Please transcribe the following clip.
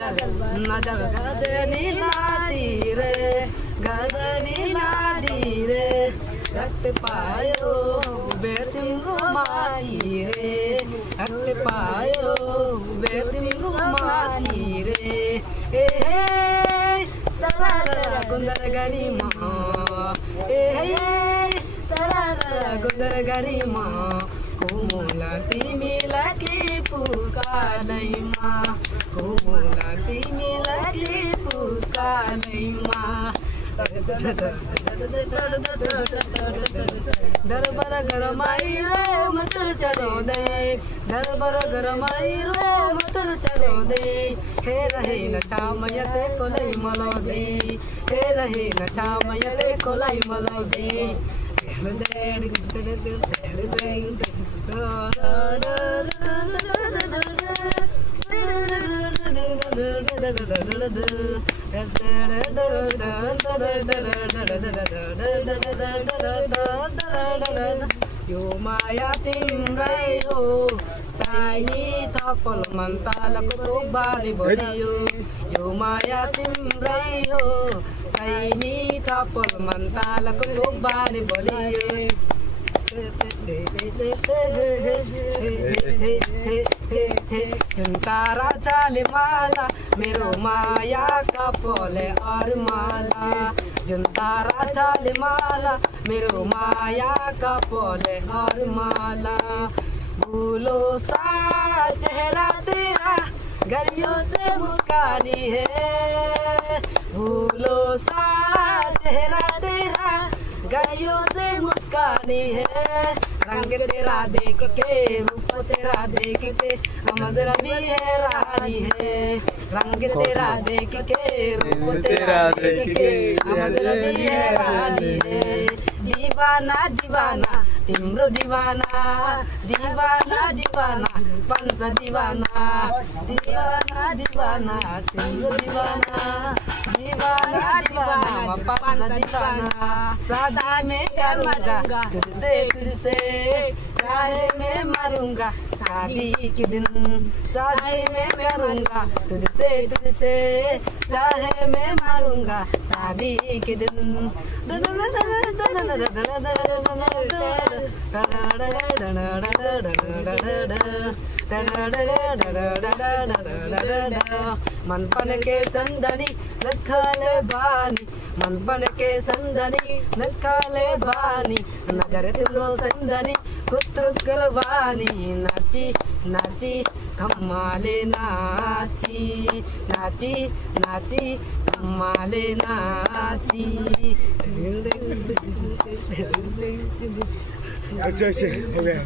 नजर गदनी लादी रे रक्त पायो बे तिम्रो माथि रे रक्त पायो बे तिम्रो माथि रे ए सरारा गुन्दर गरी म ए सरारा गुन्दर गरी म कोमला तिमीलाई के पुकार्दैमा कोमला तिमीलाई के पुकार्दैमा दरबार गरमाइलो मतर चलाउँदै दरबार गरमाइलो मतर चलाउँदै हेर चामयते कोलै मलाउँदै हेर चामयते कोलै मलाउँदै यो माया तिम्रै हो साइनी थपल मन्तालको बानी भरियो यो माया तिम्रै हो साइनी थपल मन्तालको बानी भरियो झुन्कारा चाले माला मेरो माया कपले अरमाला झुन्कारा चाले माला मेरो माया कपले अरमाला भूलो सा चेहरा तेरा गलियों से मुस्कानी है भूलो सा चेहरा तेरा गलियों से मुस्कानी है रंग तेरा देख के रूप तेरा देख के हम जरा भी हैरानी है रंग तेरा देख के रूप तेरा देख के हम जरा भी हैरानी है दीवाना दीवाना तिम्रो दीवाना दीवाना दीवाना पंच दीवाना दीवाना दीवाना तिम्रो दीवाना दीवाना दीवाना पंच दीवाना सदा मैं करूँगा तुझसे चाहे मैं मरूंगा शादी के दिन शादी मैं करूँगा तुझसे चाहे मैं मरूंगा शादी के दिन मनपन के संदनी नखले बानी मनपन के संदनी नखले बानी नजर तिम्रो संदनी कुतुकल बानी नाची नाची कम्माले नाची नाची नाची कम्माले नाची अच्छा हो गया।